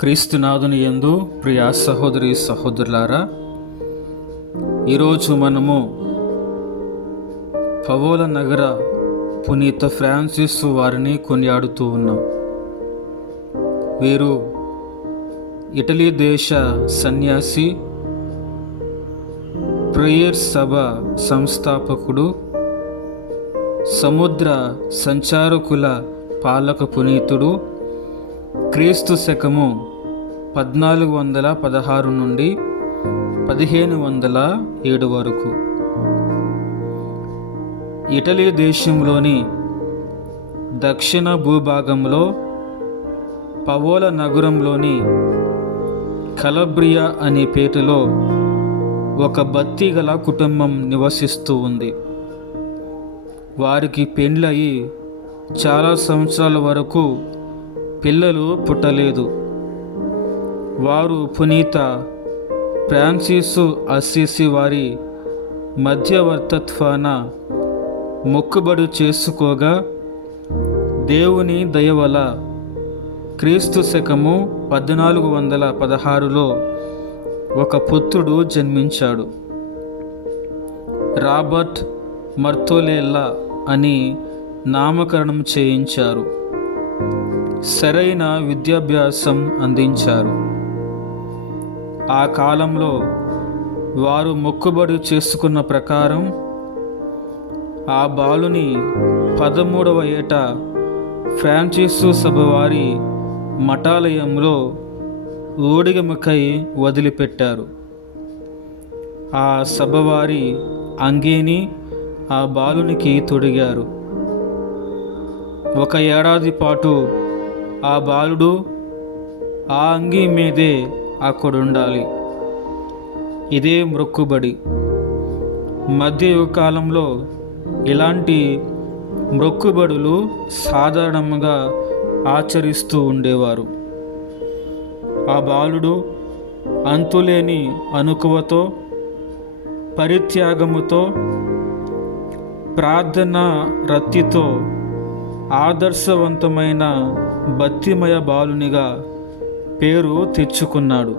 క్రీస్తునాథుని యందు ప్రియ సహోదరి సహోదరులారా, ఈరోజు మనము పవోల నగర పునీత ఫ్రాన్సిస్ వారిని కొనియాడుతూ ఉన్నాం. వీరు ఇటలీ దేశ సన్యాసి, ప్రేయర్ సభ సంస్థాపకుడు, సముద్ర సంచారకుల పాలక పునీతుడు. క్రీస్తు శకము 1416 నుండి 1507 వరకు ఇటలీ దేశంలోని దక్షిణ భూభాగంలో పవోల నగరంలోని కలబ్రియా అనే పేటలో ఒక భక్తిగల కుటుంబం నివసిస్తూ ఉంది. వారికి పెండ్లయి చాలా సంవత్సరాల వరకు పిల్లలు పుట్టలేదు. వారు పునీత ఫ్రాన్సిస్ అస్సిసి వారి మధ్యవర్తత్వాన మొక్కుబడి చేసుకోగా, దేవుని దయవల్ల క్రీస్తు శకము 1416లో ఒక పుత్రుడు జన్మించాడు. రాబర్ట్ మార్తోలెల్లా అని నామకరణం చేయించారు. సరైన విద్యాభ్యాసం అందించారు. ఆ కాలంలో వారు మొక్కుబడి చేసుకున్న ప్రకారం ఆ బాలుని 13వ ఏట ఫ్రాన్సిసు సభ వారి మఠాలయంలో ఊడిగమకై వదిలిపెట్టారు. ఆ సభవారి అంగీని ఆ బాలునికి తొడిగారు. 1 ఏడాది పాటు ఆ బాలుడు ఆ అంగీ మీదే అక్కడుండాలి. ఇదే మొక్కుబడి. మధ్యయుగ కాలంలో ఇలాంటి మొక్కుబడులు సాధారణంగా ఆచరిస్తూ ఉండేవారు. ఆ బాలుడు అంతులేని అనుకువతో, పరిత్యాగముతో, ప్రార్థన రక్తితో ఆదర్శవంతమైన భక్తిమయ బాలునిగా పేరు తెచ్చుకున్నాడు.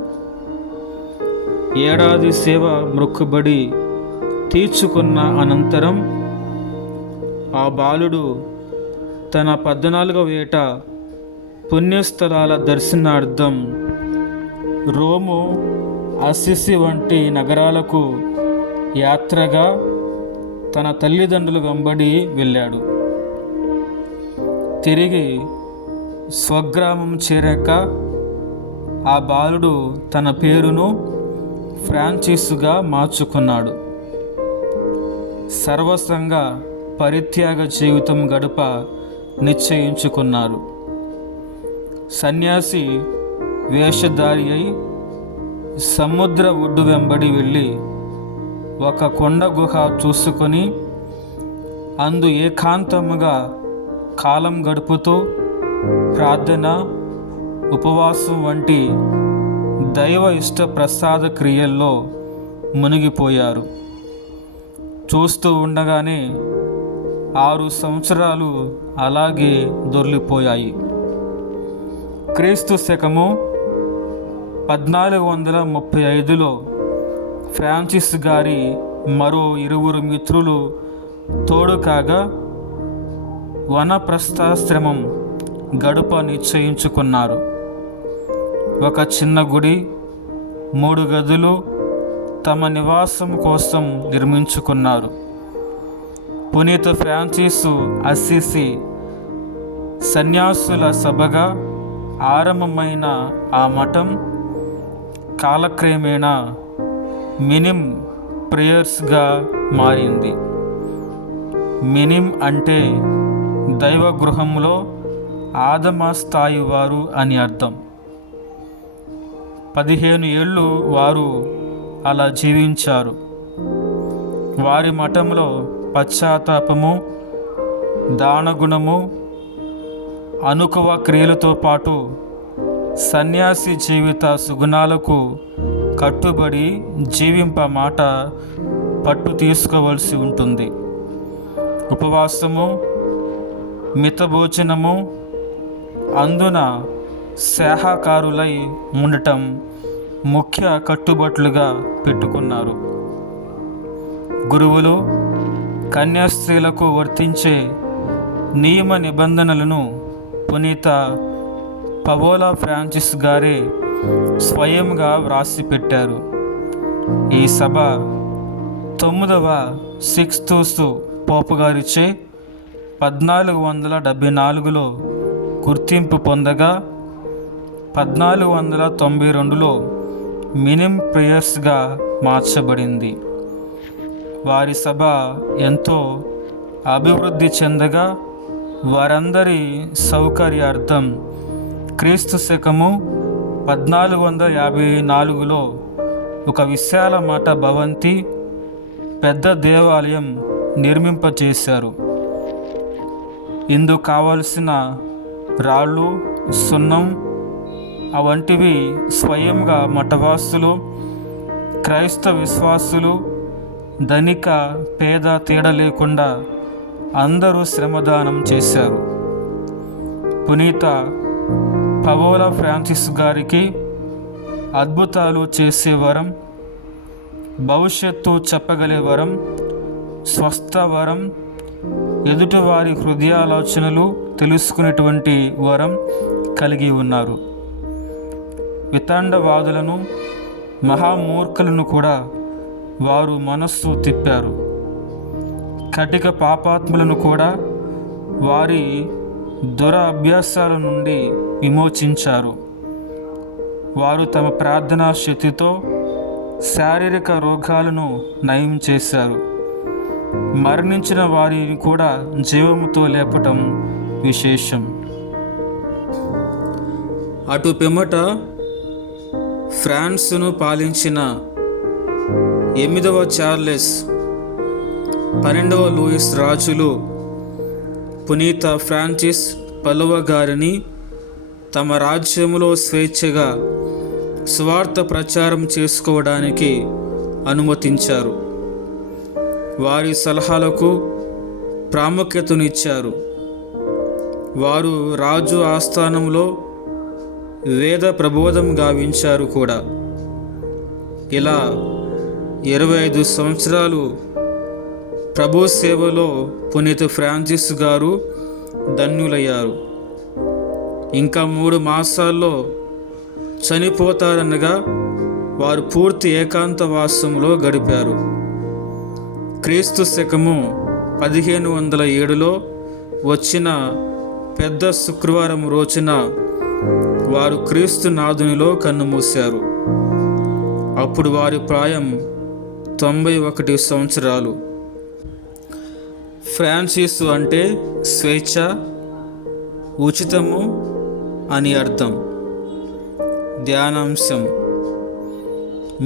ఏడాది సేవ మొక్కుబడి తీర్చుకున్న అనంతరం ఆ బాలుడు తన 14వ ఏట పుణ్యస్థలాల దర్శనార్థం రోము, అస్సిసి వంటి నగరాలకు యాత్రగా తన తల్లిదండ్రుల వెంబడి వెళ్ళాడు. తిరిగి స్వగ్రామం చేరాక ఆ బాలుడు తన పేరును ఫ్రాన్సిస్గా మార్చుకున్నాడు. సర్వసంగ పరిత్యాగ జీవితం గడప నిశ్చయించుకున్నారు. సన్యాసి వేషధారి అయి సముద్ర ఒడ్డు వెంబడి వెళ్ళి ఒక కొండ గుహ చూసుకొని అందు ఏకాంతముగా కాలం గడుపుతూ ప్రార్థన, ఉపవాసం వంటి దైవ ఇష్ట ప్రసాద క్రియల్లో మునిగిపోయారు. చూస్తూ ఉండగానే 6 సంవత్సరాలు అలాగే దొర్లిపోయాయి. క్రీస్తు శకము 1435లో ఫ్రాన్సిస్ గారి మరో 2 మిత్రులు తోడు కాగా వనప్రస్థాశ్రమం గడుప నిశ్చయించుకున్నారు. ఒక చిన్న గుడి, 3 గదులు తమ నివాసం కోసం నిర్మించుకున్నారు. పునీత ఫ్రాన్సిస్ అస్సిసి సన్యాసుల సభగా ఆరంభమైన ఆ మఠం కాలక్రమేణా మినిమ్ ప్రేయర్స్గా మారింది. మినిమ్ అంటే దైవ గృహంలో ఆదమ స్థాయి వారు అని అర్థం. 15 ఏళ్ళు వారు అలా జీవించారు. వారి మఠంలో పశ్చాత్తాపము, దానగుణము, అనుకువ క్రియలతో పాటు సన్యాసి జీవిత సుగుణాలకు కట్టుబడి జీవింప మాట పట్టు తీసుకోవలసి ఉంటుంది. ఉపవాసము, మితభోజనము, అందున సహాకారులై ఉండటం ముఖ్య కట్టుబాట్లుగా పెట్టుకున్నారు. గురువులు కన్యాస్త్రీలకు వర్తించే నియమ నిబంధనలను పునీత పవోలా ఫ్రాన్సిస్ గారే స్వయంగా వ్రాసి పెట్టారు. ఈ సభ 9వ సిక్స్తూసు పోపు గారిచే 1474లో గుర్తింపు పొందగా 1492లో మినిమ్ ప్రేయర్స్గా మార్చబడింది. వారి సభ ఎంతో అభివృద్ధి చెందగా వారందరి సౌకర్యార్థం క్రీస్తు శకము 1454లో ఒక విశాల మఠ భవంతి, పెద్ద దేవాలయం నిర్మింపచేశారు. ఇందుకు కావలసిన రాళ్ళు, సున్నం వంటివి స్వయంగా మఠవాసులు, క్రైస్తవ విశ్వాసులు, ధనిక పేద తేడా లేకుండా అందరూ శ్రమదానం చేశారు. పునీత పవోలా ఫ్రాన్సిస్ గారికి అద్భుతాలు చేసే వరం, భవిష్యత్తు చెప్పగలే వరం, స్వస్థ వరం, ఎదుటివారి హృదయాలోచనలు తెలుసుకునేటువంటి వరం కలిగి ఉన్నారు. వితండవాదులను, మహామూర్ఖులను కూడా వారు మనస్సు తిప్పారు. కటిక పాపాత్ములను కూడా వారి దురభ్యాసాల నుండి విమోచించారు. వారు తమ ప్రార్థనా శక్తితో శారీరక రోగాలను నయం చేశారు. మరణించిన వారిని కూడా జీవముతో లేపటం విశేషం. అటు పిమ్మట ఫ్రాన్స్ను పాలించిన 8వ చార్లెస్, 12వ లూయిస్ రాజులు పునీత ఫ్రాన్సిస్ పలువ గారిని తమ రాజ్యములో స్వేచ్ఛగా స్వార్థ ప్రచారం చేసుకోవడానికి అనుమతించారు. వారి సలహాలకు ప్రాముఖ్యతనిచ్చారు. వారు రాజు ఆస్థానంలో వేద ప్రబోధం గావించారు కూడా. ఇలా 25 సంవత్సరాలు ప్రభు సేవలో పునీత ఫ్రాన్సిస్ గారు ధన్యులయ్యారు. ఇంకా 3 మాసాల్లో చనిపోతారనగా వారు పూర్తి ఏకాంతవాసంలో గడిపారు. క్రీస్తు శకము 1507లో వచ్చిన పెద్ద శుక్రవారం రోజున వారు క్రీస్తు నాథునిలో కన్నుమూశారు. అప్పుడు వారి ప్రాయం 91 సంవత్సరాలు. ఫ్రాన్సిస్ అంటే స్వేచ్ఛ, ఉచితము అని అర్థం. ధ్యానాంశం: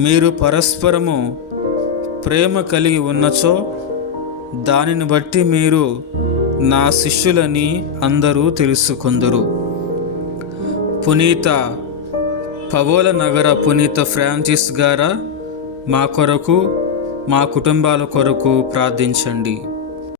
మీరు పరస్పరము ప్రేమ కలిగి ఉన్నచో దానిని బట్టి మీరు నా శిష్యులని అందరూ తెలుసుకొందురు. పునీత పవోల నగర పునీత ఫ్రాన్సిస్ గారా, మా కొరకు, మా కుటుంబాల కొరకు ప్రార్థించండి.